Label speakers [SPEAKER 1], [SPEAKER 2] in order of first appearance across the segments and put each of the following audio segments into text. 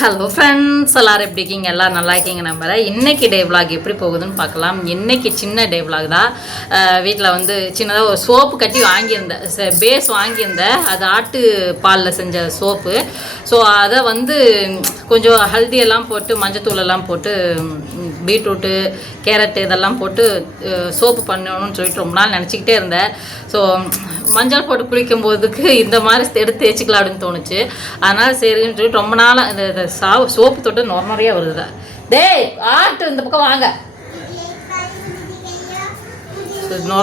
[SPEAKER 1] Hello friends எல்லாரும் எப்படி இருக்கீங்க? எல்லாம் நல்லா இருக்கீங்க நம்புறேன் இன்னைக்கு டே விலாக் எப்படி போகுதுன்னு பார்க்கலாம். இன்னைக்கு சின்ன டே விலாக் தான். வீட்டில் வந்து சின்னதாக ஒரு சோப்பு கட்டி வாங்கியிருந்தேன் பேஸ் வாங்கியிருந்தேன் அது ஆட்டு பாலில் செஞ்ச சோப்பு. ஸோ அதை வந்து கொஞ்சம் ஹல்தியெல்லாம் போட்டு மஞ்சத்தூள் எல்லாம் போட்டு பீட்ரூட்டு கேரட்டு இதெல்லாம் போட்டு சோப்பு பண்ணணும்னு சொல்லிட்டு ரொம்ப நாள் நினச்சிக்கிட்டே இருந்தேன் ஸோ மஞ்சள் போட்டு குளிக்கும் போதுக்கு இந்த மாதிரி எடுத்து தேய்ச்சிக்கலாம் அப்படின்னு தோணுச்சு அதனால் சரின்னு சொல்லிட்டு ரொம்ப நாளாக இந்த இந்த சா சோப்பு தொட்டு நொறைய வருது டேய் ஆட்டு இந்த பக்கம் வாங்க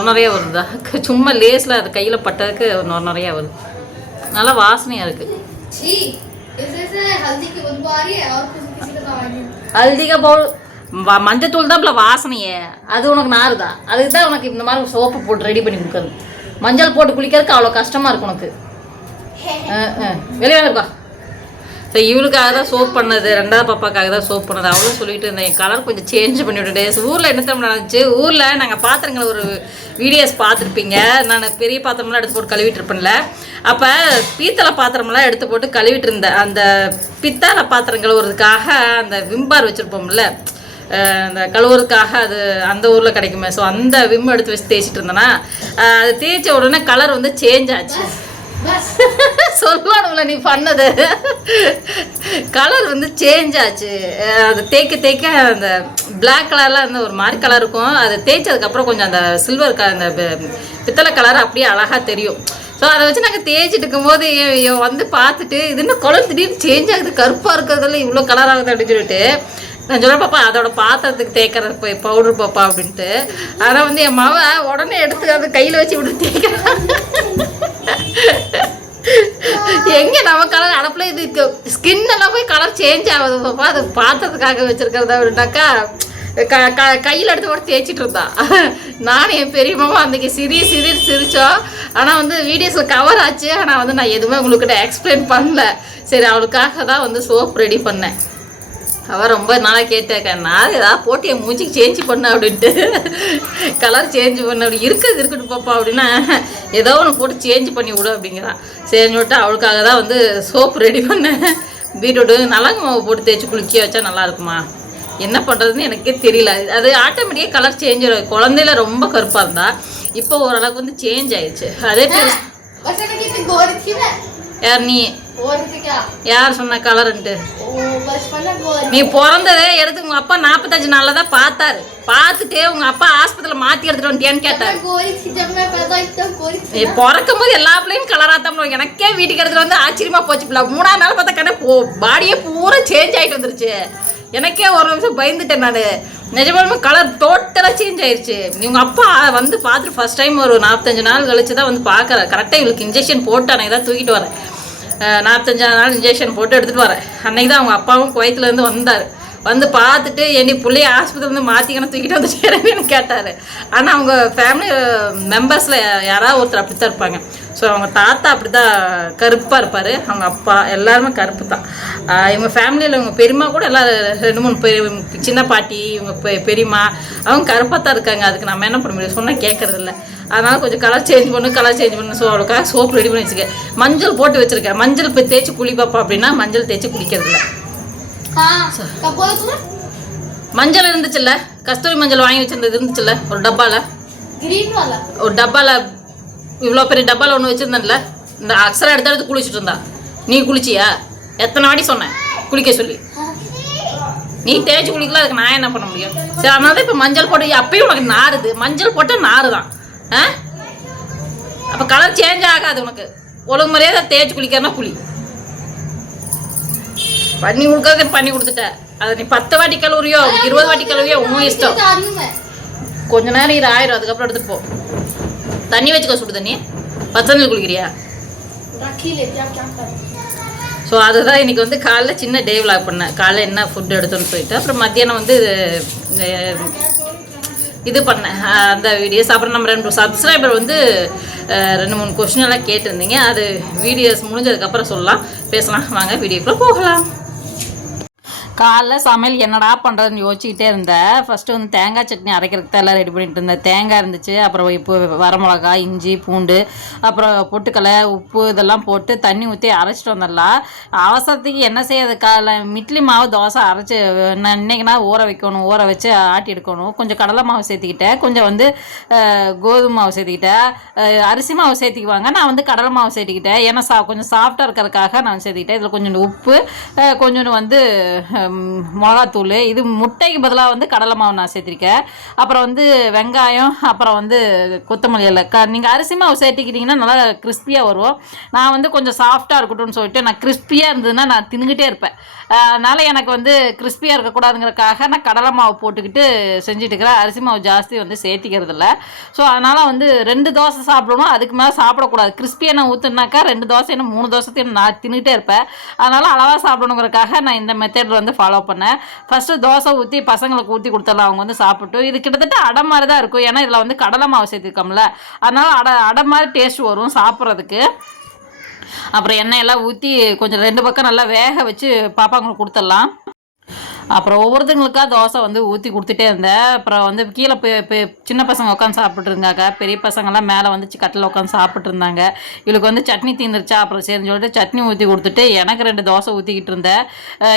[SPEAKER 1] நொறைய வருதா சும்மா லேஸில் அது கையில் பட்டதுக்கு நொறைய வருது நல்லா வாசனையாக இருக்குது
[SPEAKER 2] छी इसे से हल्दी की खुशबू
[SPEAKER 1] மஞ்சத்தூள் தான் இப்போ வாசனையே. அது உனக்கு நாறுதா? அதுக்கு தான் உனக்கு இந்த மாதிரி சோப்பு போட்டு ரெடி பண்ணி கொடுக்குறது. மஞ்சள் போட்டு குளிக்கிறதுக்கு அவ்வளோ கஷ்டமாக இருக்கும் உனக்கு. வெளியே இருக்கா சரி இவளுக்காக தான் சோப் பண்ணது ரெண்டாவது பாப்பாக்காக தான் சோப் பண்ணது. அவளும் சொல்லிட்டு இருந்தேன் என் கலர் கொஞ்சம் சேஞ்ச் பண்ணி விட்டுட்டேன் ஊரில் என்ன தம்பி நடந்துச்சு? ஊரில் நாங்கள் பாத்திரங்களை ஒரு வீடியோஸ் பார்த்துருப்பீங்க. நான் பெரிய பாத்திரம்லாம் எடுத்து போட்டு கழுவிட்டு இருப்பேன்ல. அப்போ பீத்தளை பாத்திரமெல்லாம் எடுத்து போட்டு கழுவிட்டு இருந்தேன் அந்த பித்தளை பாத்திரம் ஒருக்காக அந்த விம்பார் வச்சுருப்போம்ல இந்த அந்த கழுவுறதுக்காக அது அந்த ஊரில் கிடைக்குமே. ஸோ அந்த விம் எடுத்து வச்சு தேய்ச்சிட்டு இருந்தேன்னா அது தேய்ச்ச உடனே கலர் வந்து சேஞ்ச் ஆச்சு.
[SPEAKER 2] बस
[SPEAKER 1] சொல்லணும்ல நீ பண்ணது. கலர் வந்து சேஞ்ச் ஆச்சு. அது தேய்க்க தேய்க்க அந்த பிளாக் கலர்லாம் வந்து ஒரு மாதிரி கலர் இருக்கும். அது தேய்ச்சதுக்கப்புறம் கொஞ்சம் அந்த சில்வர் க அந்த பித்தளை கலர் அப்படியே அழகாக தெரியும். ஸோ அதை வச்சு நாங்கள் தேய்ச்சிட்டு இருக்கும்போது வந்து பார்த்துட்டு இது என்ன குளம் திடீர்னு சேஞ்ச் ஆகுது? கருப்பாக இருக்கிறதுல இவ்வளோ கலர் ஆகுது அப்படின்னு சொல்லிட்டு நான் சொல்ல பாப்பா அதோட பாத்திரத்துக்கு தேய்க்கிற போய் பவுடர் பாப்பா அப்படின்ட்டு. ஆனால் வந்து என் மவ உடனே எடுத்து அதை கையில் வச்சு விட்டு தேய்க்கிறான். எங்க நம்ம கலர் அடப்புல இது ஸ்கின் எல்லாம் போய் கலர் சேஞ்ச் ஆகுது பாப்பா. அது பாத்திரத்துக்காக வச்சிருக்கிறதா அப்படின்னாக்கா க க கையில் எடுத்து போட்டு தேய்ச்சிட்டு இருந்தா. நானும் என் பெரியம்மாவும் அன்றைக்கி சிரி சிரி சிரித்தோம் ஆனால் வந்து வீடியோஸில் கவர் ஆச்சு. ஆனால் வந்து நான் எதுவுமே உங்களுக்கிட்ட எக்ஸ்பிளைன் பண்ணல. சரி அவளுக்காக தான் வந்து சோப் ரெடி பண்ணேன். அவள் ரொம்ப நாளாக கேட்டேக்கண்ணா ஏதாவது போட்டியை மூஞ்சிக்கு சேஞ்ச் பண்ண அப்படின்ட்டு. கலர் சேஞ்ச் பண்ண அப்படி இருக்குது இருக்கட்டும் பாப்பா அப்படின்னா ஏதோ ஒன்று போட்டு சேஞ்ச் பண்ணி விடு அப்படிங்கிறான் சேஞ்ச் விட்டு அவளுக்காக தான் வந்து சோப்பு ரெடி பண்ணேன் பீட்ரூட்டு நலங்கு மாவு போட்டு தேய்ச்சி குளிக்க வச்சா நல்லாயிருக்குமா என்ன பண்ணுறதுன்னு எனக்கே தெரியல. அது ஆட்டோமேட்டிக்காக கலர் சேஞ்ச் ஆகும் குழந்தையில ரொம்ப கருப்பாக இருந்தா இப்போ ஓரளவுக்கு வந்து சேஞ்ச் ஆயிடுச்சு. அதே யார் நீ? யார் சொன்ன கலருன்ட்டு நீ பிறந்ததே எடுத்து உங்க அப்பா நாற்பத்தஞ்சு நாளில் தான் பார்த்தாரு. பார்த்துட்டு உங்க அப்பா ஆஸ்பத்திரியில் மாற்றி எடுத்துட்டு வந்துட்டியான்னு கேட்டாரு. பிறக்கும் போது எல்லா பிள்ளையும் கலராக தான் எனக்கே வீட்டுக்கு எடுத்துட்டு வந்து ஆச்சரியமா போச்சு பிள்ளை. மூணாவது நாள் பார்த்தா கடை பாடியே பூரா சேஞ்ச் ஆகிட்டு வந்துருச்சு. எனக்கே ஒரு நிமிஷம் பயந்துட்டேன் நான். நிஜமாலுமே கலர் டோட்டலாக சேஞ்ச் ஆயிடுச்சு இவங்க அப்பா வந்து பார்த்துட்டு ஃபஸ்ட் டைம் ஒரு நாற்பத்தஞ்சு நாள் கழிச்சு தான் வந்து பார்க்குறேன் கரெக்டாக இவளுக்கு இன்ஜெக்ஷன் போட்டு நான் இதாக தூக்கிட்டு வரேன் நாற்பத்தஞ்சாவது நாள் இன்ஜெக்ஷன் போட்டு எடுத்துகிட்டு வரேன். அன்றைக்கி தான் அவங்க அப்பாவும் குவைத்துலேருந்து வந்தார். வந்து பார்த்துட்டு என்னை பிள்ளைய ஆஸ்பத்திரிலேருந்து மாற்றிக்கணும் தூக்கிட்டு வந்து சேரவேன்னு கேட்டார். ஆனால் அவங்க ஃபேமிலி மெம்பர்ஸில் யாராவது ஒருத்தர் அப்படி தான் இருப்பாங்க. ஸோ அவங்க தாத்தா அப்படி தான் கருப்பாக இருப்பார். அவங்க அப்பா எல்லாருமே கருப்பு தான் இவங்க ஃபேமிலியில் இவங்க பெரியம்மா கூட எல்லோரும் ரெண்டு மூணு பெரிய சின்ன பாட்டி இவங்க பெ பெரியம்மா அவங்க கருப்பாக தான் இருக்காங்க. அதுக்கு நம்ம என்ன பண்ண முடியும்? சொன்னால் கேட்குறதில்ல அதனால் கொஞ்சம் கலர் சேஞ்ச் பண்ணு கலர் சேஞ்ச் பண்ணு. ஸோ அவளுக்காக சோப்பு ரெடி பண்ணி வச்சுக்க. மஞ்சள் போட்டு வச்சுருக்கேன். மஞ்சள் இப்போ தேய்ச்சி குளிப்பாப்பா அப்படின்னா மஞ்சள் தேய்ச்சி குளிக்கிறதில்ல மஞ்சள் இருந்துச்சுல்ல? கஸ்தூரி மஞ்சள் வாங்கி வச்சிருந்தது இருந்துச்சுல்ல? ஒரு
[SPEAKER 2] டப்பால.
[SPEAKER 1] ஒரு டப்பால இவ்வளோ பெரிய டப்பால ஒன்று வச்சிருந்தேன்ல? இந்த அக்ஸரா எடுத்து எடுத்து குளிச்சுட்டு இருந்தா. நீ குளிச்சியா? எத்தனை வாடி சொன்னேன். குளிக்க சொல்லி. நீ தேய்ச்சி குளிக்கல அதுக்கு நான் என்ன பண்ண முடியும்? சரி அதனால தான் இப்போ மஞ்சள் போட்டு அப்பயும் உனக்கு நாருது மஞ்சள் போட்டால் நாறு தான் ஆ? அப்போ கலர் சேஞ்ச் ஆகாது உனக்கு. ஒழுங்கு முறையாக தேய்ச்சி குளிக்கிறனா குளி. பண்ணி கொடுக்கறது பண்ணி கொடுத்துட்டேன் அதை நீ பத்து வாட்டி கழுவுறியோ இருபது வாட்டி கழுவியோ உன் இஷ்டம். கொஞ்ச நேரம் இது ஆயிரும். அதுக்கப்புறம் எடுத்துட்டு போ. தண்ணி வச்சுக்கோ சுடு தண்ணி. பத்து குளிக்கிறியா? ஸோ அதுதான் இன்னைக்கு வந்து காலைல சின்ன டே விளாக் பண்ணேன். காலைல என்ன ஃபுட் எடுத்தோன்னு சொல்லிட்டு. அப்புறம் மத்தியானம் வந்து இது பண்ணேன். அந்த வீடியோஸ் அப்புறம் நம்ம ரெண்டு சப்ஸ்கிரைபர் வந்து ரெண்டு மூணு கொஷின் எல்லாம் கேட்டிருந்தீங்க. அது வீடியோஸ் முடிஞ்சதுக்கப்புறம் சொல்லலாம். பேசலாம். வாங்க வீடியோக்குள்ளே போகலாம். காலைல சமையல் என்னடா பண்ணுறதுன்னு யோசிச்சுக்கிட்டே இருந்தேன் ஃபஸ்ட்டு வந்து தேங்காய் சட்னி அரைக்கிறதுக்கு தான் எல்லாம் ரெடி பண்ணிட்டு இருந்தேன். தேங்காய் இருந்துச்சு அப்புறம் இப்போ வரமிளகா இஞ்சி பூண்டு அப்புறம் பொட்டுக்கலை உப்பு இதெல்லாம் போட்டு தண்ணி ஊற்றி அரைச்சிட்டு வந்துடலாம் அவசரத்துக்கு என்ன செய்யாது காலைல இட்லி மாவு தோசை அரைச்சி நான் இன்னைக்குனா ஊற வைக்கணும் ஊற வச்சு ஆட்டி எடுக்கணும். கொஞ்சம் கடலை மாவு சேர்த்துக்கிட்டேன். கொஞ்சம் வந்து கோதுமை மாவு சேர்த்துக்கிட்டேன். அரிசி மாவு சேர்த்துக்குவாங்க. நான் வந்து கடலை மாவு சேர்த்துக்கிட்டேன். ஏன்னா சா கொஞ்சம் சாஃப்டாக இருக்கிறதுக்காக நான் சேர்த்துக்கிட்டேன். இதில் கொஞ்சோண்டு உப்பு கொஞ்சோண்டு வந்து மிளகாத்தூள். இது முட்டைக்கு பதிலாக வந்து கடலை மாவு நான் சேர்த்துருக்கேன். அப்புறம் வந்து வெங்காயம் அப்புறம் வந்து கொத்தமல்லி இலை. க நீங்கள் அரிசி மாவு சேர்த்துக்கிட்டிங்கன்னா நல்லா கிறிஸ்பியாக வரும். நான் வந்து கொஞ்சம் சாஃப்டாக இருக்கட்டும்னு சொல்லிட்டு நான் கிறிஸ்பியாக இருந்ததுன்னா நான் தின்னுக்கிட்டே இருப்பேன். அதனால் எனக்கு வந்து கிறிஸ்பியாக இருக்கக்கூடாதுங்கிறதுக்காக நான் கடலை மாவு போட்டுக்கிட்டு செஞ்சுட்டு இருக்கிறேன் அரிசி மாவு ஜாஸ்தி வந்து சேர்த்திக்கிறது இல்லை ஸோ அதனால் வந்து ரெண்டு தோசை சாப்பிடணும். அதுக்கு மேலே சாப்பிடக்கூடாது. கிறிஸ்பியாக நான் ஊற்றுனாக்கா ரெண்டு தோசை என்ன மூணு தோசைத்தையும் நான் தின்னுகிட்டே இருப்பேன். அதனால் அளவாக சாப்பிடணுங்கிறக்காக நான் இந்த மெத்தடில் வந்து ஃபாலோ பண்ணேன். ஃபஸ்ட்டு தோசை ஊற்றி பசங்களுக்கு ஊற்றி கொடுத்தலாம் அவங்க வந்து சாப்பிட்டு. இது கிட்டத்தட்ட அடை மாதிரி தான் இருக்கும். ஏன்னா இதில் வந்து கடலை மாவு சேர்த்துருக்கோம்ல. அதனால் அடை அடை மாதிரி டேஸ்ட் வரும் சாப்பிட்றதுக்கு. அப்புறம் எண்ணெயெல்லாம் ஊற்றி கொஞ்சம் ரெண்டு பக்கம் நல்லா வேக வச்சு பாப்பாங்களுக்கு கொடுத்துடலாம் அப்புறம் ஒவ்வொருத்தங்களுக்கா தோசை வந்து ஊற்றி கொடுத்துட்டே இருந்தேன். அப்புறம் வந்து கீழே பெ- சின்ன பசங்க உட்காந்து சாப்பிட்ருந்தாங்க பெரிய பசங்கள்லாம் மேலே வந்து கட்டில் உட்காந்து சாப்பிட்டு இருந்தாங்க. இவளுக்கு வந்து சட்னி தீந்துருச்சா? அப்புறம் சரின்னு சொல்லிட்டு சட்னி ஊற்றி கொடுத்துட்டு எனக்கு ரெண்டு தோசை ஊற்றிக்கிட்டு இருந்தேன்.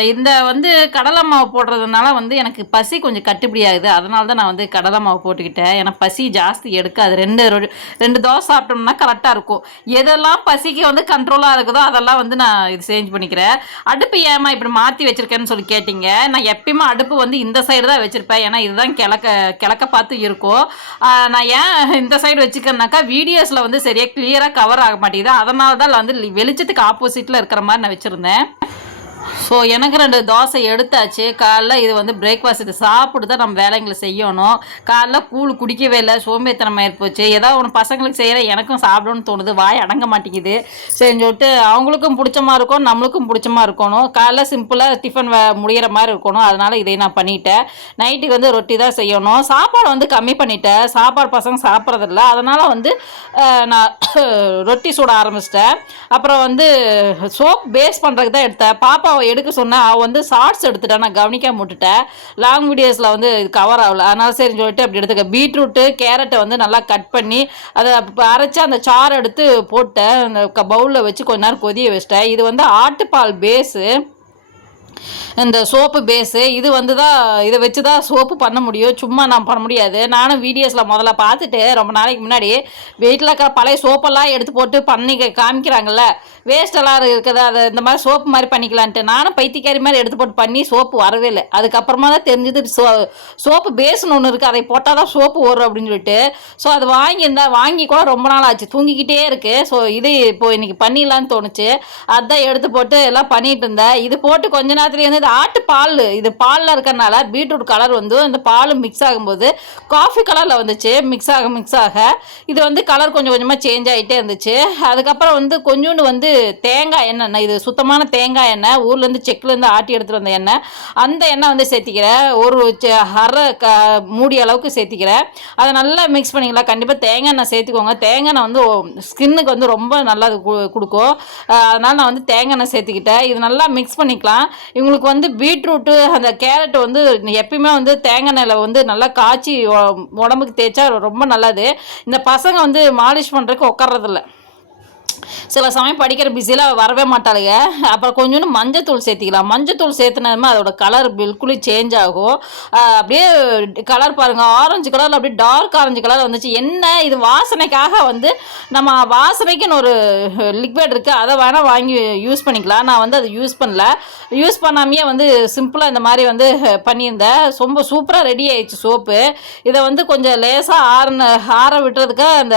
[SPEAKER 1] இந்த வந்து கடலை மாவு போடுறதுனால வந்து எனக்கு பசி கொஞ்சம் கட்டுப்படி ஆகுது. அதனால தான் நான் வந்து கடலை மாவு போட்டுக்கிட்டேன். ஏன்னா பசி ஜாஸ்தி எடுக்காது. ரெண்டு ரெண்டு தோசை சாப்பிட்டோம்னா கரெக்டாக இருக்கும். எதெல்லாம் பசிக்கு வந்து கண்ட்ரோலாக இருக்குதோ அதெல்லாம் வந்து நான் இது சேஞ்ச் பண்ணிக்கிறேன். அடுப்பு ஏமா இப்படி மாற்றி வச்சிருக்கேன்னு சொல்லி கேட்டிங்க. நான் நான் எப்பயுமே அடுப்பு வந்து இந்த சைடு தான் வச்சுருப்பேன். ஏன்னா இதுதான் கிழக்க கிழக்க பார்த்து இருக்கும். நான் ஏன் இந்த சைடு வச்சுக்கிறேன்னாக்கா வீடியோஸில் வந்து சரியாக கிளியராக கவர் ஆக மாட்டேங்குது. அதனால தான் வந்து வெளிச்சத்துக்கு ஆப்போசிட்டில் இருக்கிற மாதிரி நான் வச்சுருந்தேன். ஸோ எனக்கு ரெண்டு தோசை எடுத்தாச்சு. காலைல இது வந்து பிரேக்ஃபாஸ்ட் இது சாப்பிட்டு தான் நம்ம வேலைங்களை செய்யணும். காலைல கூழ் குடிக்கவே இல்லை. சோம்பேத்தனம் போச்சு ஏதாவது ஒன்று பசங்களுக்கு செய்கிற எனக்கும் சாப்பிடணும்னு தோணுது. வாய் அடங்க மாட்டேங்குது. சரின்னு சொல்லிட்டு அவங்களுக்கும் பிடிச்சமா இருக்கும் நம்மளுக்கும் பிடிச்சமா இருக்கணும். காலைல சிம்பிளாக டிஃபன் முடிகிற மாதிரி இருக்கணும். அதனால் இதை நான் பண்ணிட்டேன். நைட்டுக்கு வந்து ரொட்டி தான் செய்யணும். சாப்பாடு வந்து கம்மி பண்ணிட்டேன். சாப்பாடு பசங்க சாப்பிட்றதில்ல அதனால் வந்து நான் ரொட்டி சுட ஆரம்பிச்சிட்டேன். அப்புறம் வந்து சோப் பேஸ் பண்ணுறதுக்கு தான் எடுத்தேன். பாப்பா பாப்பாவை எடுக்க சொன்னேன் அவள் வந்து ஷார்ட்ஸ் எடுத்துட்டேன் நான் கவனிக்காம விட்டுட்டேன். லாங் வீடியோஸில் வந்து இது கவர் ஆகல. அதனால சரின்னு சொல்லிட்டு அப்படி எடுத்துக்க. பீட்ரூட்டு கேரட்டை வந்து நல்லா கட் பண்ணி அதை அரைச்சி அந்த சாறு எடுத்து போட்டேன். அந்த பவுலில் வச்சு கொஞ்ச நேரம் கொதிய வச்சிட்டேன். இது வந்து ஆட்டுப்பால் பேஸு இந்த சோப்பு பேஸு இது வந்து தான் இதை வச்சு தான் சோப்பு பண்ண முடியும். சும்மா நான் பண்ண முடியாது. நானும் வீடியோஸில் முதல்ல பார்த்துட்டு ரொம்ப நாளைக்கு முன்னாடி வீட்டில் இருக்கிற பழைய சோப்பெல்லாம் எடுத்து போட்டு பண்ணி காமிக்கிறாங்கல்ல வேஸ்டெல்லாம் இருக்குது அதை இந்த மாதிரி சோப்பு மாதிரி பண்ணிக்கலான்ட்டு. நானும் பைத்தியக்காரி மாதிரி எடுத்து போட்டு பண்ணி சோப்பு வரவே இல்லை. அதுக்கப்புறமா தான் தெரிஞ்சது சோ சோப்பு பேஸ்னு ஒன்று இருக்குது அதை போட்டால் தான் சோப்பு வரும் அப்படின்னு சொல்லிட்டு. ஸோ அது வாங்கியிருந்தேன் வாங்கி கூட ரொம்ப நாள் ஆச்சு. தூங்கிக்கிட்டே இருக்குது ஸோ இது இப்போ இன்னைக்கு பண்ணிடலான்னு தோணுச்சு. அதான் எடுத்து போட்டு எல்லாம் பண்ணிட்டு இருந்தேன். இது போட்டு கொஞ்ச நேரத்துலேயே வந்து இது ஆட்டு பால். இது பாலில் இருக்கிறனால பீட்ரூட் கலர் வந்து இந்த பால் மிக்ஸ் ஆகும்போது காஃபி கலரில் வந்துச்சு. மிக்ஸ் ஆக மிக்ஸ் ஆக. இது வந்து கலர் கொஞ்சம் கொஞ்சமாக சேஞ்ச் ஆகிட்டே இருந்துச்சு. அதுக்கப்புறம் வந்து கொஞ்சோண்டு வந்து தேங்காய் எண்ணெய் இது சுத்தமான தேங்காய் எண்ணெய் ஊர்லேருந்து செக்லேருந்து ஆட்டி எடுத்துகிட்டு வந்த எண்ணெய். அந்த எண்ணெய் வந்து சேர்த்திக்கிறேன் ஒரு அரை க மூடி அளவுக்கு சேர்த்திக்கிறேன் அதை நல்லா மிக்ஸ் பண்ணிக்கலாம். கண்டிப்பாக தேங்காய் எண்ணெய் சேர்த்துக்கோங்க. தேங்காய் எண்ணெய் வந்து ஸ்கின்னுக்கு வந்து ரொம்ப நல்லா கொடுக்கும். அதனால் நான் வந்து தேங்காய் எண்ணெய் சேர்த்துக்கிட்டேன். இது நல்லா மிக்ஸ் பண்ணிக்கலாம். இவங்களுக்கு வந்து பீட்ரூட்டு அந்த கேரட் வந்து எப்பயுமே வந்து தேங்காய் எண்ணெயில் வந்து நல்லா காய்ச்சி உடம்புக்கு தேய்ச்சா ரொம்ப நல்லது. இந்த பசங்க வந்து மாலிஷ் பண்ணுறதுக்கு உட்கார்றதில்ல சில சமயம் படிக்கிற பிஸியில் வரவே மாட்டாளுங்க. அப்புறம் கொஞ்சோண்டு மஞ்சத்தூள் சேர்த்திக்கலாம். மஞ்சத்தூள் சேர்த்துனதுமே அதோட கலர் பில்குலி சேஞ்ச் ஆகும். அப்படியே கலர் பாருங்கள் ஆரஞ்சு கலரில் அப்படியே டார்க் ஆரஞ்சு கலர் வந்துச்சு. என்ன? இது வாசனைக்காக வந்து நம்ம வாசனைக்குன்னு ஒரு லிக்விட் இருக்குது அதை வேணால் வாங்கி யூஸ் பண்ணிக்கலாம். நான் வந்து அதை யூஸ் பண்ணல. யூஸ் பண்ணாமையே வந்து சிம்பிளாக இந்த மாதிரி வந்து பண்ணியிருந்தேன். ரொம்ப சூப்பராக ரெடி ஆயிடுச்சு சோப்பு. இதை வந்து கொஞ்சம் லேசாக ஆறுன ஆற விட்டுறதுக்கு அந்த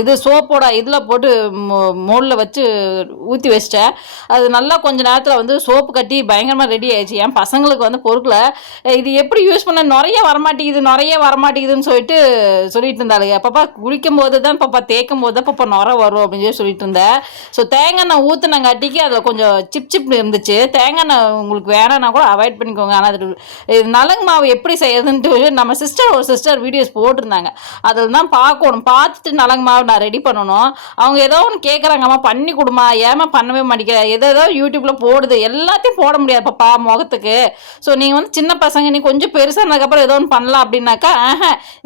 [SPEAKER 1] இது சோப்போட இதில் போட்டு மோலில் வச்சு ஊற்றி வச்சிட்டேன். அது நல்லா கொஞ்ச நேரத்தில் வந்து சோப்பு கட்டி பயங்கரமாக ரெடி ஆயிடுச்சு. என் பசங்களுக்கு வந்து பொறுக்கல. இது எப்படி யூஸ் பண்ண? நிறைய வரமாட்டேங்குது நிறைய வரமாட்டேங்குதுன்னு சொல்லிட்டு சொல்லிட்டு இருந்தாளுங்க. பாப்பா குளிக்கும் போது தான் பாப்பா தேய்க்கும் போது தான் பாப்பா நுர வரும் அப்படின்னு சொல்லி சொல்லிட்டு இருந்தேன். ஸோ தேங்காய் எண்ணெய் ஊற்றுனங்காட்டிக்கு அதில் கொஞ்சம் சிப் சிப் இருந்துச்சு. தேங்காய் எண்ணெய் உங்களுக்கு வேணாம்னா கூட அவாய்ட் பண்ணிக்கோங்க. ஆனால் அது நலங்கு மாவு எப்படி செய்யறதுன்ட்டு நம்ம சிஸ்டர் ஒரு சிஸ்டர் வீடியோஸ் போட்டிருந்தாங்க. அதில் தான் பார்க்கணும். பார்த்துட்டு நலங்கு மாவு நான் ரெடி பண்ணணும். அவங்க ஏதோ ஒன்று கேட்குறாங்கம்மா பண்ணி கொடுமா. ஏமா பண்ணவே மாட்டேங்கிற. எதோ ஏதோ யூடியூப்பில் போடுது. எல்லாத்தையும் போட முடியாது பாப்பா முகத்துக்கு. ஸோ நீங்கள் வந்து சின்ன பசங்க நீ கொஞ்சம் பெருசானதுக்கப்புறம் ஏதோ ஒன்று பண்ணலாம் அப்படின்னாக்கா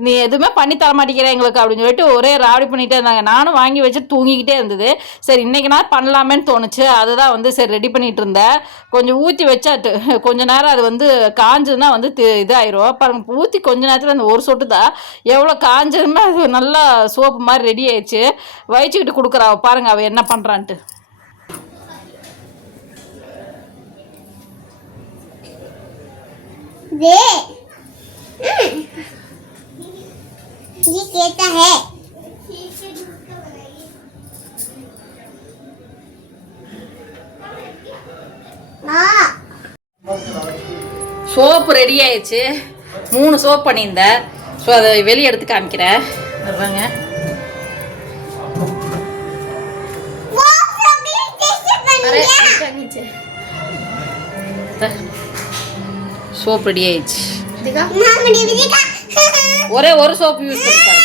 [SPEAKER 1] நீ எதுவுமே பண்ணி தர மாட்டேங்கிற எங்களுக்கு அப்படின்னு சொல்லிட்டு ஒரே ராவடி பண்ணிகிட்டே இருந்தாங்க. நானும் வாங்கி வச்சு தூங்கிக்கிட்டே இருந்தது. சரி இன்றைக்கி நான் பண்ணலாமேன்னு தோணுச்சு. அதுதான் வந்து சரி ரெடி பண்ணிகிட்டு இருந்தேன். கொஞ்சம் ஊற்றி வச்சாட்டு. கொஞ்ச நேரம் அது வந்து காஞ்சதுன்னா வந்து இதாயிரும். பாருங்க ஊற்றி கொஞ்ச நேரத்தில் அந்த ஒரு சொட்டு தான் எவ்வளோ காஞ்சதுமே அது நல்லா சோப்பு மாதிரி ரெடி ஆயிடுச்சு. வயிற்றுக்கிட்டு கொடுக்குற அவ பாருங்க அவள் என்ன பண்ணுறான்ட்டு
[SPEAKER 3] दे ये कहता है हाँ
[SPEAKER 1] சோப்பு ரெடி ஆயிடுச்சு மூணு சோப் பண்ணியிருந்தேன் ஸோ அதை வெளியே எடுத்து காமிக்கிறேன் பாருங்க சோப் ரெடி ஆயிடுச்சு. ஒரே ஒரு சோப் யூஸ் பண்ணி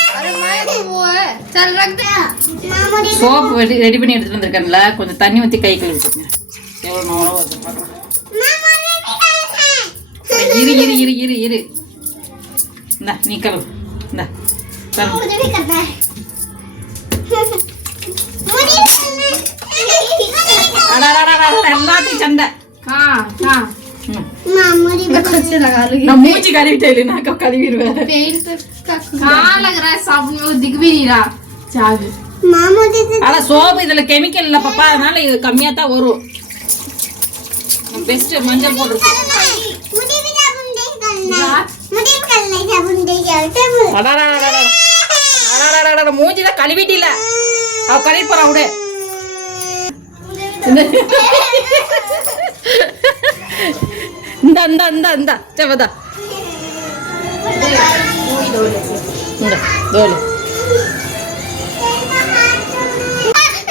[SPEAKER 1] சோப் ரெடி பண்ணி எடுத்துட்டு வந்திருக்கேன்ல கொஞ்சம் தண்ணி ஊற்றி கை கழுவிட்டுங்க இரு இரு இரு இரு இரு. இந்தா நீ கழுவு. இந்தா எல்லாத்தையும் சண்டை. மூஞ்சி கழுவிட்டே இல்லைனா கழுவிடுவேன்
[SPEAKER 3] திக்வீரா சாகு
[SPEAKER 1] ஆனா சோப்பு இதுல கெமிக்கல் இல்ல பாப்பா அதனால இது கம்மியா தான் வரும் பெஸ்ட் மஞ்சள் போட்டு மூஞ்சிதான் கழுவிட்டில அவ கழுவி போறா விடு இந்த இந்த இந்த இந்த செவதா இந்த தோலு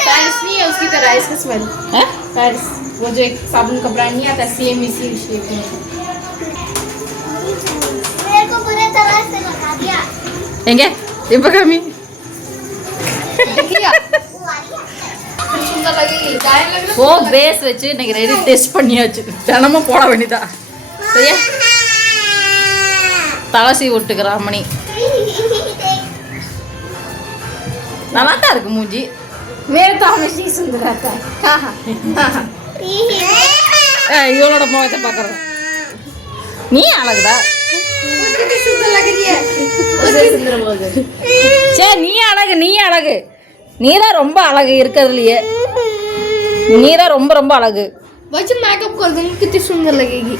[SPEAKER 2] पैरिस नहीं है उसकी तरह इसका स्मेल
[SPEAKER 1] ஆ?
[SPEAKER 2] पैरिस वो जो एक साबुन का ब्रांड नहीं आता सेम इसी शेप में
[SPEAKER 3] मेरे को पूरे तरह से लगा दिया
[SPEAKER 1] எங்க இப்ப காமி ஃபோக் பேஸ் வச்சு இன்னைக்கு ரெடி டெஸ்ட் பண்ணியாச்சு. தினமும் போட வேண்டியதா? சரியா? தலசி விட்டுக்கிற அம்மணி நல்லா தான் இருக்கு மூஞ்சி. இவளோட முகத்தை பார்க்கறது நீ அழகுடா. சரி நீ அழகு நீ அழகு. நீ ரொம்ப அழகு இருக்கிறதுலயே நீ ரொம்ப ரொம்ப அழகு
[SPEAKER 2] வச்சு மேக்கப் కొలదని కితి సుందర్ లగేగి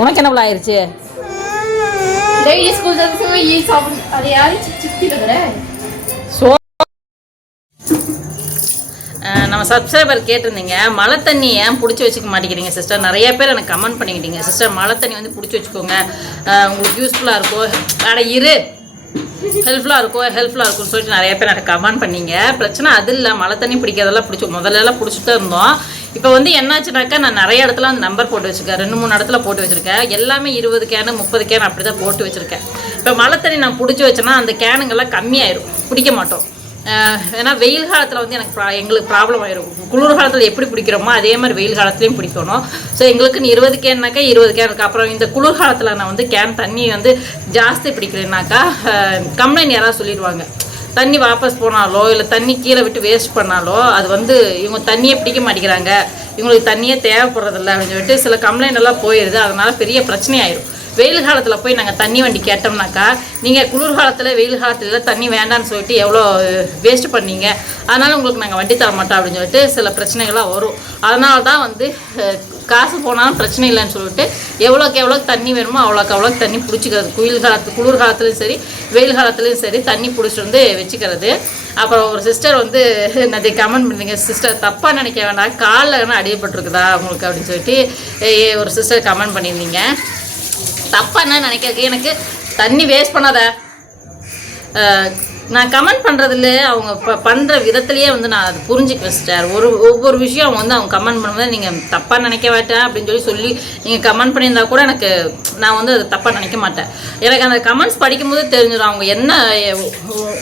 [SPEAKER 1] உனக்கு என்ன
[SPEAKER 2] பிள்ளை ஆயிடுச்சு డైలీ స్కూల్ చదువుకున్న ఈ సాబ్
[SPEAKER 1] అది நம்ம சப்ஸ்கிரைபர் கேட்டிருந்தீங்க. மழை தண்ணி ஏன் பிடிச்சி வச்சுக்க மாட்டேங்கிறீங்க சிஸ்டர் நிறைய பேர் எனக்கு கமெண்ட் பண்ணிக்கிட்டீங்க. சிஸ்டர் மழை தண்ணி வந்து பிடிச்சி வச்சுக்கோங்க. உங்களுக்கு யூஸ்ஃபுல்லாக இருக்கும் அட இரு. ஹெல்ப்ஃபுல்லாக இருக்கும் ஹெல்ப்ஃபுல்லாக இருக்கும்னு சொல்லிட்டு நிறைய பேர் எனக்கு கமெண்ட் பண்ணீங்க. பிரச்சனை அது இல்லை. மழை தண்ணி பிடிக்கிறதெல்லாம் பிடிச்சி முதல்லலாம் பிடிச்சிட்டு இருந்தோம். இப்போ வந்து என்னாச்சுனாக்கா நான் நிறைய இடத்துல அந்த நம்பர் போட்டு வச்சுருக்கேன். ரெண்டு மூணு இடத்துல போட்டு வச்சுருக்கேன். எல்லாமே இருபது கேனு முப்பது கேன் அப்படி தான் போட்டு வச்சுருக்கேன். இப்போ மழை தண்ணி நான் பிடிச்சி வச்சேன்னா அந்த கேனுங்கெல்லாம் கம்மியாயிரும். பிடிக்க மாட்டோம். ஏன்னா வெயில் காலத்தில் வந்து எனக்கு ப்ரா- எங்களுக்கு ப்ராப்ளம் ஆயிரும். குளிர் காலத்தில் எப்படி பிடிக்கிறோமோ அதே மாதிரி வெயில் காலத்துலேயும் பிடிக்கணும் ஸோ எங்களுக்கு இருபது கேன்னாக்கா இருபது கேன் இருக்குது அப்புறம் இந்த குளிர் காலத்தில் நான் வந்து கேன் தண்ணி வந்து ஜாஸ்தி பிடிக்கிறேன்னாக்கா கம்ப்ளைண்ட் யாராவது சொல்லிடுவாங்க. தண்ணி வாபஸ் போனாலோ இல்லை தண்ணி கீழே விட்டு வேஸ்ட் பண்ணாலோ அது வந்து இவங்க தண்ணியே பிடிக்க மாட்டேங்கிறாங்க. இவங்களுக்கு தண்ணியே தேவைப்படுறதில்ல அப்படின்னு சொல்லிட்டு சில கம்ப்ளைண்ட் எல்லாம் போயிடுது அதனால பெரிய பிரச்சனை ஆயிரும் வெயில் காலத்தில் போய் நாங்கள் தண்ணி வண்டி கேட்டோம்னாக்கா நீங்கள் குளிர் காலத்தில் வெயில் காலத்தில் தண்ணி வேண்டாம்னு சொல்லிட்டு எவ்வளோ வேஸ்ட் பண்ணீங்க. அதனால் உங்களுக்கு நாங்கள் வண்டி தர மாட்டோம் அப்படின்னு சொல்லிட்டு சில பிரச்சனைகள்லாம் வரும். அதனால தான் வந்து காசு போனாலும் பிரச்சனை இல்லைன்னு சொல்லிட்டு எவ்வளோக்கு எவ்வளோக்கு தண்ணி வேணுமோ அவ்வளோக்கு அவ்வளோக்கு தண்ணி பிடிச்சிக்கிறது. குயில் காலத்து குளிர் காலத்துலேயும் சரி வெயில் காலத்துலேயும் சரி தண்ணி பிடிச்சிட்டு வந்து வச்சுக்கிறது. அப்புறம் ஒரு சிஸ்டர் வந்து நிறைய கமெண்ட் பண்ணிங்க. சிஸ்டர் தப்பாக நினைக்க வேண்டாம். காலில் வேணால் அடிபட்டிருக்குதா உங்களுக்கு அப்படின்னு சொல்லிட்டு ஒரு சிஸ்டர் கமெண்ட் பண்ணியிருந்தீங்க. தப்பான என்ன எனக்கு தண்ணி வேஸ்ட் பண்ணாத. நான் கமெண்ட் பண்ணுறதுல அவங்க ப பண்ணுற விதத்துலேயே வந்து நான் அது புரிஞ்சுக்குவேன் சிஸ்டர் ஒரு ஒவ்வொரு விஷயம் அவங்க வந்து அவங்க கமெண்ட் பண்ணும்போது நீங்கள் தப்பாக நினைக்க மாட்டேன் அப்படின்னு சொல்லி சொல்லி நீங்கள் கமெண்ட் பண்ணியிருந்தா கூட எனக்கு நான் வந்து அது தப்பாக நினைக்க மாட்டேன். எனக்கு அந்த கமெண்ட்ஸ் படிக்கும்போது தெரிஞ்சிடும் அவங்க என்ன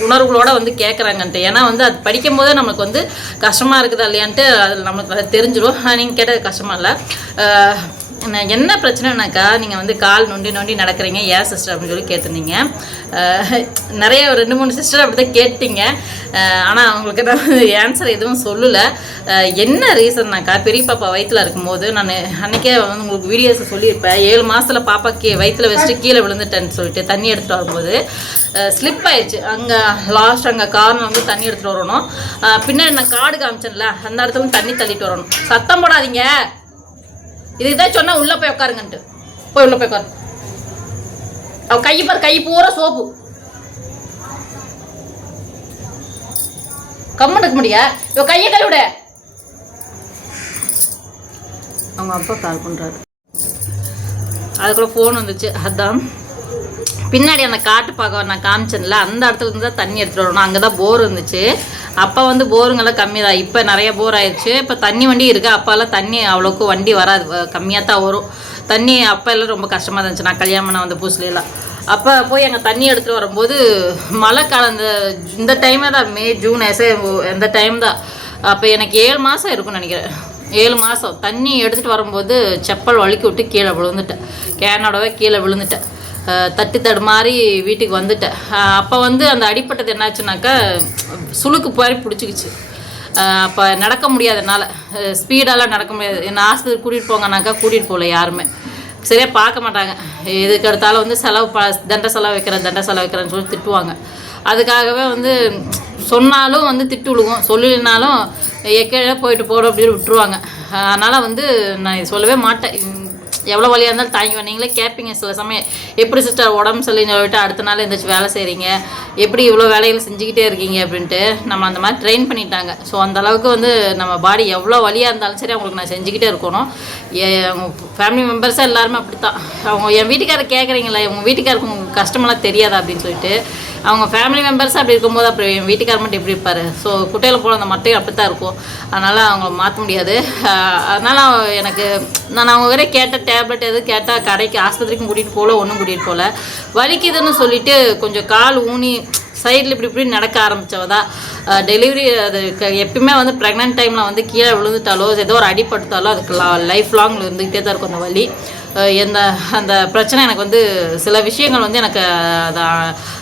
[SPEAKER 1] உணர்வுகளோடு வந்து கேட்குறாங்கன்ட்டு ஏன்னா வந்து அது படிக்கும்போதே நம்மளுக்கு வந்து கஷ்டமாக இருக்குதா இல்லையான்ட்டு அது நம்மளுக்கு அது தெரிஞ்சிடும். நீங்கள் கேட்டது கஷ்டமாக இல்லை. நான் என்ன பிரச்சனைனாக்கா நீங்கள் வந்து கால் நொண்டி நொண்டி நடக்கிறீங்க. ஏன் சிஸ்டர் அப்படின்னு சொல்லி கேட்டிருந்தீங்க. நிறைய ஒரு ரெண்டு மூணு சிஸ்டர் அப்படி தான் கேட்டீங்க ஆனால் அவங்களுக்கு நான் ஆன்சர் எதுவும் சொல்லலை. என்ன ரீசன்னாக்கா பெரிய பாப்பா வயிற்றில் இருக்கும்போது நான் அன்றைக்கே வந்து உங்களுக்கு வீடியோஸை சொல்லியிருப்பேன். ஏழு மாதத்தில் பாப்பா கீ வயிற்றில் வச்சுட்டு கீழே விழுந்துட்டேன்னு சொல்லிட்டு தண்ணி எடுத்துகிட்டு வரும்போது ஸ்லிப் ஆயிடுச்சு. அங்கே லாஸ்ட் அங்கே காரணம் வந்து தண்ணி எடுத்துகிட்டு வரணும். பின்னாடி நான் காடு காமிச்சேன்ல அந்த இடத்துல தண்ணி தள்ளிட்டு வரணும். சத்தம் போடாதீங்க. இதுக்கு தான் சொன்னா உள்ள போய் உட்காருங்கன்ட்டு போய் உள்ள போய் உட்காரு அவ கை பாரு கை பூரா சோப்பு. கம்மன் இருக்க முடியா? இவ கையை கை விட. அவங்க அப்பா கால் பண்றாரு. அதுக்குள்ள ஃபோன் வந்துச்சு. அதான். பின்னாடி அந்த காட்டு பார்க்க நான் காமிச்சேன்ல அந்த இடத்துல இருந்து தான் தண்ணி எடுத்துகிட்டு வரணும். அங்கே தான் போர் இருந்துச்சு. அப்போ வந்து போருங்கெல்லாம் கம்மி தான் இப்போ நிறைய போர் ஆயிடுச்சு. இப்போ தண்ணி வண்டி இருக்குது அப்போல்லாம் தண்ணி அவ்வளோக்கு வண்டி வராது. கம்மியாக தான் வரும். தண்ணி அப்போ எல்லாம் ரொம்ப கஷ்டமாக இருந்துச்சு. நான் கல்யாணம் வந்த புதுசுலாம் அப்போ போய் அங்கே தண்ணி எடுத்துகிட்டு வரும்போது மழை காலம் இந்த இந்த டைமே தான். மே ஜூன் எசே இந்த டைம் தான். அப்போ எனக்கு ஏழு மாதம் இருக்கும்னு நினைக்கிறேன். ஏழு மாதம் தண்ணி எடுத்துகிட்டு வரும்போது செப்பல் வழுக்கி விட்டு கீழே விழுந்துட்டேன். கேனோடவே கீழே விழுந்துட்டேன். தட்டு தடு மாதிரி வீட்டுக்கு வந்துட்டேன். அப்போ வந்து அந்த அடிப்பட்டது என்னாச்சுனாக்கா சுளுக்கு மாதிரி பிடிச்சிக்கிச்சு. அப்போ நடக்க முடியாது என்னால் ஸ்பீடாலாம் நடக்க முடியாது. என்ன ஆஸ்பத்திரி கூட்டிகிட்டு போங்கனாக்கா கூட்டிகிட்டு போகல யாருமே. சரியாக பார்க்க மாட்டாங்க. இதுக்கு அடுத்தாலும் வந்து செலவு ப தண்டை செலவு வைக்கிறேன் தண்டை செலவு வைக்கிறேன்னு சொல்லி திட்டுவாங்க. அதுக்காகவே வந்து சொன்னாலும் வந்து திட்டு விழுகும் சொல்லலைனாலும் எக்கேழ போயிட்டு போடும் அப்படின்னு விட்டுருவாங்க. அதனால் வந்து நான் சொல்லவே மாட்டேன். எவ்வளோ வழியாக இருந்தாலும் தாங்கி நீங்களே கேட்பீங்க சில சமயம் எப்படி சிஸ்டர் உடம்பு சரியில்லைன்னு சொல்லிட்டு அடுத்த நாள் எந்திரிச்சு வேலை செய்கிறீங்க எப்படி இவ்வளோ வேலைகளை செஞ்சுக்கிட்டே இருக்கீங்க? அப்படின்ட்டு நம்ம அந்த மாதிரி ட்ரெயின் பண்ணிட்டாங்க. ஸோ அந்தளவுக்கு வந்து நம்ம பாடி எவ்வளோ வழியாக இருந்தாலும் சரி அவங்களுக்கு நான் செஞ்சுக்கிட்டே இருக்கணும். ஏ- அவங்க ஃபேமிலி மெம்பர்ஸாக எல்லாருமே அப்படி தான் அவங்க என் வீட்டுக்காரர் கேட்குறீங்களா உங்கள் வீட்டுக்காருக்கு உங்களுக்கு கஷ்டமெல்லாம் தெரியாதா அப்படின்னு சொல்லிட்டு அவங்க ஃபேமிலி மெம்பர்ஸ் அப்படி இருக்கும்போது அப்புறம் என் வீட்டுக்கார மட்டும் எப்படி இருப்பார்? ஸோ குட்டையில் போன அந்த மட்டையும் அப்படி தான் இருக்கும். அதனால் அவங்கள மாற்ற முடியாது. அதனால் எனக்கு நான் அவங்க வேற கேட்ட டேப்லெட் எது கேட்டால் கடைக்கு ஆஸ்பத்திரிக்கும் கூட்டிகிட்டு போகல ஒன்றும் கூட்டிகிட்டு போகல வலிக்குதுன்னு சொல்லிட்டு கொஞ்சம் கால் ஊனி சைடில் இப்படி இப்படி நடக்க ஆரம்பித்தவ தான் டெலிவரி அது எப்பயுமே வந்து ப்ரெக்னென்ட் டைமில் வந்து கீழே விழுந்துட்டாலோ ஏதோ ஒரு அடிப்படுத்தாலோ அதுக்கு லைஃப் லாங் இருந்துக்கிட்டே தான் இருக்கும் அந்த வலி. எந்த அந்த பிரச்சனை எனக்கு வந்து சில விஷயங்கள் வந்து எனக்கு அதை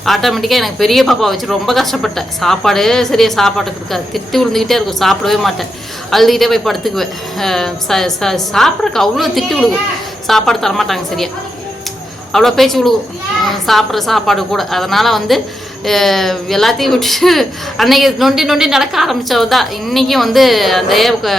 [SPEAKER 1] ஆட்டோமேட்டிக்காக எனக்கு பெரிய பாப்பா வச்சு ரொம்ப கஷ்டப்பட்டேன். சாப்பாடு சரியாக சாப்பாட்டுக்கு இருக்காது. திட்டு விழுந்துக்கிட்டே இருக்கும். சாப்பிடவே மாட்டேன். அழுதுகிட்டே போய் படுத்துக்குவேன். சாப்பிட்றக்கு ச- அவ்வளோ திட்டு விழுகும் சாப்பாடு தரமாட்டாங்க சரியா. அவ்வளோ பேச்சு விழுகும் சாப்பிட்ற சாப்பாடு கூட. அதனால் வந்து எல்லாத்தையும் விட்டுட்டு அன்னைக்கு நொண்டி நொண்டி நடக்க ஆரம்பித்தவ தான். இன்றைக்கும் வந்து அந்த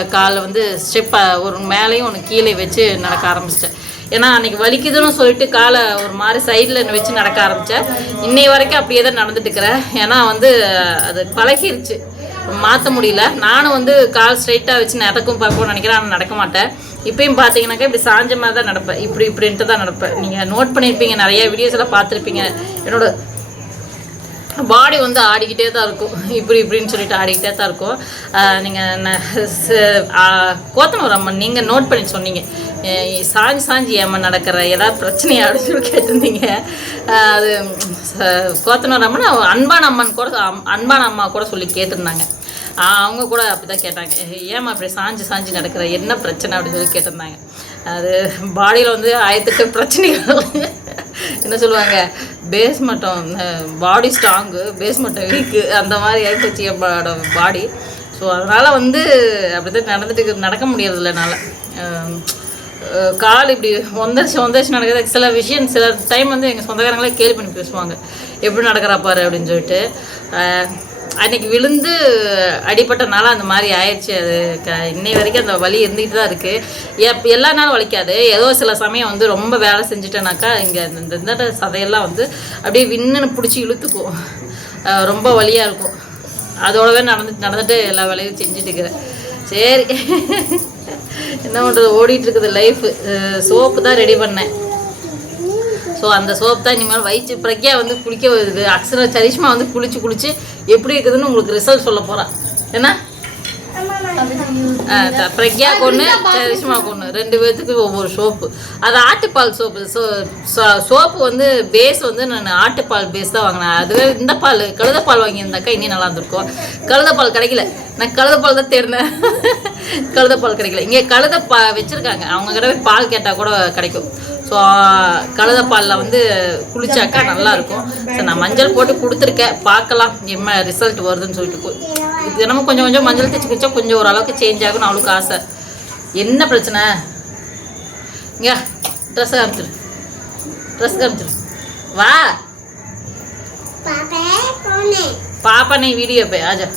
[SPEAKER 1] கால் வந்து ஸ்டெப்பை ஒரு மேலேயும் ஒன்று கீழே வச்சு நடக்க ஆரம்பிச்சிட்டேன். ஏன்னா அன்னைக்கு வலிக்குதுன்னு சொல்லிட்டு காலை ஒரு மாதிரி சைடில் வச்சு நடக்க ஆரம்பித்தேன் இன்னை வரைக்கும் அப்படியே தான் நடந்துட்டுக்கிறேன் ஏன்னா வந்து அது பழகிருச்சு. மாற்ற முடியல. நானும் வந்து கால் ஸ்ட்ரைட்டாக வச்சு நடக்கும் பார்ப்போம்னு நினைக்கிறேன். ஆனால் நடக்க மாட்டேன். இப்பயும் பார்த்தீங்கன்னாக்கா இப்படி சாஞ்ச மாதிரி தான் நடப்பேன். இப்படி இப்படின்ட்டு தான் நடப்பேன். நீங்கள் நோட் பண்ணியிருப்பீங்க நிறைய வீடியோஸ் எல்லாம் பார்த்துருப்பீங்க. என்னோட பாடி வந்து ஆடிக்கிட்டே தான் இருக்கும். இப்படி இப்படின்னு சொல்லிட்டு ஆடிக்கிட்டே தான் இருக்கும். நீங்கள் கோத்தனூர் அம்மன் நீங்கள் நோட் பண்ணி சொன்னீங்க. சாஞ்சி சாஞ்சி ஏம்மா நடக்கிற ஏதாவது பிரச்சனையா அப்படின்னு சொல்லி கேட்டிருந்தீங்க. அது கோத்தனூர் அம்மன் அன்பான அம்மன் கூட அம்- அன்பான அம்மா கூட சொல்லி கேட்டிருந்தாங்க. அவங்க கூட அப்படி தான் கேட்டாங்க ஏம்மா அப்படி சாஞ்சு சாஞ்சு நடக்கிற? என்ன பிரச்சனை அப்படின்னு சொல்லி கேட்டிருந்தாங்க. அது பாடியில் வந்து ஆயிரத்துக்கு பிரச்சனைகள். என்ன சொல்லுவாங்க? பேஸ் மட்டும் பாடி ஸ்ட்ராங்கு பேஸ் மட்டும் வீக்கு அந்த மாதிரி ஆயிடுச்சு என்னோட பாடி ஸோ அதனால் வந்து அப்படி தான் நடந்துட்டு நடக்க முடியறதில்ல என்னால். கால் இப்படி ஒந்தரிச்சு ஒந்தரிச்சு நடக்கிறது சில விஷயம் சில டைம் வந்து எங்கள் சொந்தக்காரங்களே கேள்வி பண்ணி பேசுவாங்க. எப்படி நடக்கிறா பாரு அப்படின்னு சொல்லிட்டு. அன்னைக்கு விழுந்து அடிபட்டனால அந்த மாதிரி ஆயிடுச்சு. அது க இன்னை வரைக்கும் அந்த வலி இருந்துகிட்டு தான் இருக்குது எப் எல்லா நாளும் வலிக்காது. ஏதோ சில சமயம் வந்து ரொம்ப வேலை செஞ்சுட்டேனாக்கா இங்கே இந்த இந்த சதையெல்லாம் வந்து அப்படியே விண்ணுன்னு பிடிச்சி இழுத்துக்கும். ரொம்ப வலியாக இருக்கும். அதோடவே நடந்து நடந்துட்டு எல்லா வேலையும் செஞ்சுட்டு இருக்கிறேன் சரி. என்ன பண்ணுறது ஓடிட்டு இருக்குது லைஃப் சோப்பு தான் ரெடி பண்ணேன். ஸோ அந்த சோப் தான் இனிமேல் வயிற்று பிரக்யா வந்து குளிக்க வருது. அக்ஷரா சரிஷ்மா வந்து குளிச்சு குளிச்சு எப்படி இருக்குதுன்னு உங்களுக்கு ரிசல்ட் சொல்ல போகிறான் என்ன பிரக்யா கொன்று சரிஷ்மா கொன்று ரெண்டு பேர்த்துக்கு ஒவ்வொரு சோப்பு. அது ஆட்டுப்பால் சோப்பு. சோ சோ- சோப்பு வந்து பேஸ் வந்து நான் ஆட்டுப்பால் பேஸ் தான் வாங்கினேன். அதுவே இந்த பால் கழுதப்பால் வாங்கியிருந்தாக்கா இன்னும் நல்லா இருந்திருக்கும். கழுதப்பால் கிடைக்கல. நான் கழுதப்பால் தான் தேடினேன். கழுதப்பால் கிடைக்கல. இங்கே கழுதப்பா வச்சுருக்காங்க. அவங்க கிட்ட போய் பால் கேட்டால் கூட கிடைக்கும். ஸோ கழுதப்பாலில் வந்து குளிச்சாக்கா நல்லாயிருக்கும் ஸோ நான் மஞ்சள் போட்டு கொடுத்துருக்கேன். பார்க்கலாம். என்ன ரிசல்ட் வருதுன்னு சொல்லிட்டு தினமும் கொஞ்சம் கொஞ்சம் மஞ்சள் தேய்ச்சி குளிச்சா கொஞ்சம் ஓரளவுக்கு சேஞ்ச் ஆகும்னு அவளுக்கு ஆசை. என்ன பிரச்சனை? இங்கே ட்ரெஸ் காமிச்சிரு. ட்ரெஸ் காமிச்சிரு. வா. பாப்பா நீ வீடியோ போய் ஆஜா.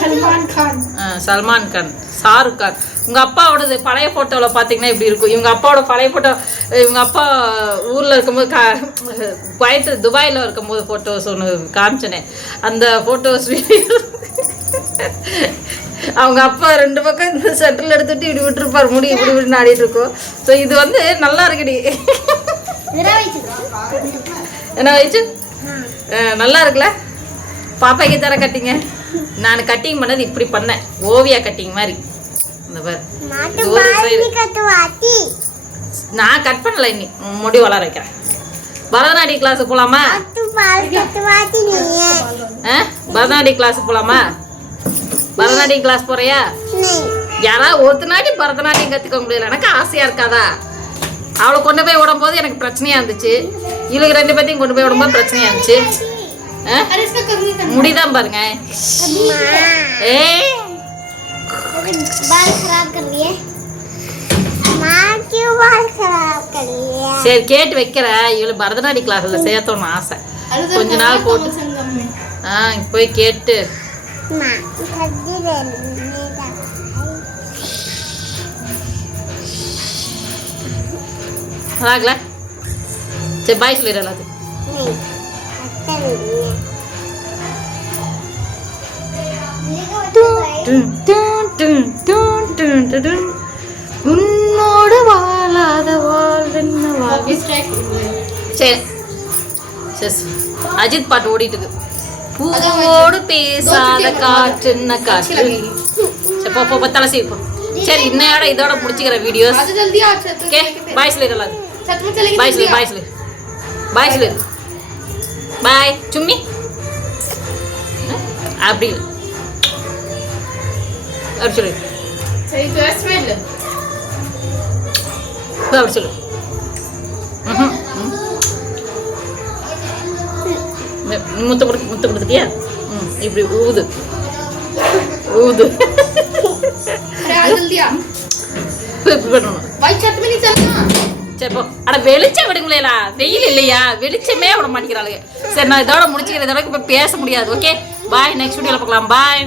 [SPEAKER 2] சல்மான்
[SPEAKER 1] கான். சல்மான் கான். ஷாருக் கான். உங்கள் அப்பாவோடது பழைய ஃபோட்டோவில் பார்த்தீங்கன்னா இப்படி இருக்கும்? இவங்க அப்பாவோட பழைய ஃபோட்டோ இவங்க அப்பா ஊரில் இருக்கும்போது கா பயத்தில் துபாயில் இருக்கும்போது ஃபோட்டோஸ் ஒன்று காமிச்சனே. அந்த ஃபோட்டோஸ் அவங்க அப்பா ரெண்டு பக்கம் இந்த சென்டரில் எடுத்துட்டு இப்படி விட்டுருப்பார். முடி இப்படி இப்படி ஆடிட்டு இருக்கோம். ஸோ இது வந்து நல்லா இருக்குடி. என்ன வயிச்சு நல்லா இருக்குல்ல? பாப்பாக்கு தர கட்டிங்க நான் கட்டிங் பண்ணது இப்படி பண்ணேன். ஓவியா கட்டிங் மாதிரி. இந்த நான் கட் பண்ணல இனி. முடி வளர வைக்கிறேன். பரதநாட்டிய
[SPEAKER 3] கிளாஸ்
[SPEAKER 1] போலாமா? பரதநாட்டிய கிளாஸ் போலாமா? பரதநாட்டியம் கிளாஸ் போறியா? யாராவது ஒருத்த நாட்டி பரதநாட்டியம் கற்றுக்க முடியல. எனக்கு ஆசையாக இருக்காதா? அவளை கொண்டு போய் விடும் போது எனக்கு பிரச்சனையாக இருந்துச்சு. இவளுக்கு ரெண்டு பேர்த்தையும் கொண்டு போய் விடும்போது பிரச்சனையாக இருந்துச்சு. முடிதான் பாருங்க. ஏ சரி கேட்டு வைக்கிறேன். இவளுக்கு பரதநாட்டிய கிளாஸ்ல சேர்த்தோம்னு ஆசை. கொஞ்ச நாள் போட்டு ஆ போய் கேட்டு. நல்லாக்கல சரி பாய் சொல்லிடு எல்லாத்தையும். உன்னோடு வாழாத வாழ்வென்ன சரி. அஜித் பாட்டு ஓடிட்டு இருக்கு பூவோடு பேசாத காற்றுன்ன காற்று சரி போ போ தலை செய்ப்போம் சரி இன்னையோட இதோட முடிச்சுக்கிற வீடியோஸ் ஓகே பாய்
[SPEAKER 2] சொல்லு எல்லாரும்
[SPEAKER 1] பாய் சொல்லு பாய் சொல்லு பாய் சொல்லு பாய் சும்மி அப்படி அப்படி சொல்லு அப்படி சொல்லு முத்த கொடுத்து முத்த கொடுத்துட்டியா ம் இப்படி ஊது ஊது வெளிச்சம் விடுங்களேடா வெயில் இல்லையா வெளிச்சமே விட மாட்டேங்கிறாளுங்க சரி நான் இதோட முடிச்சுக்கிறேன் இதோட இப்ப பேச முடியாது ஓகே பாய் நெக்ஸ்ட் வீடியோல பார்க்கலாம் பாய்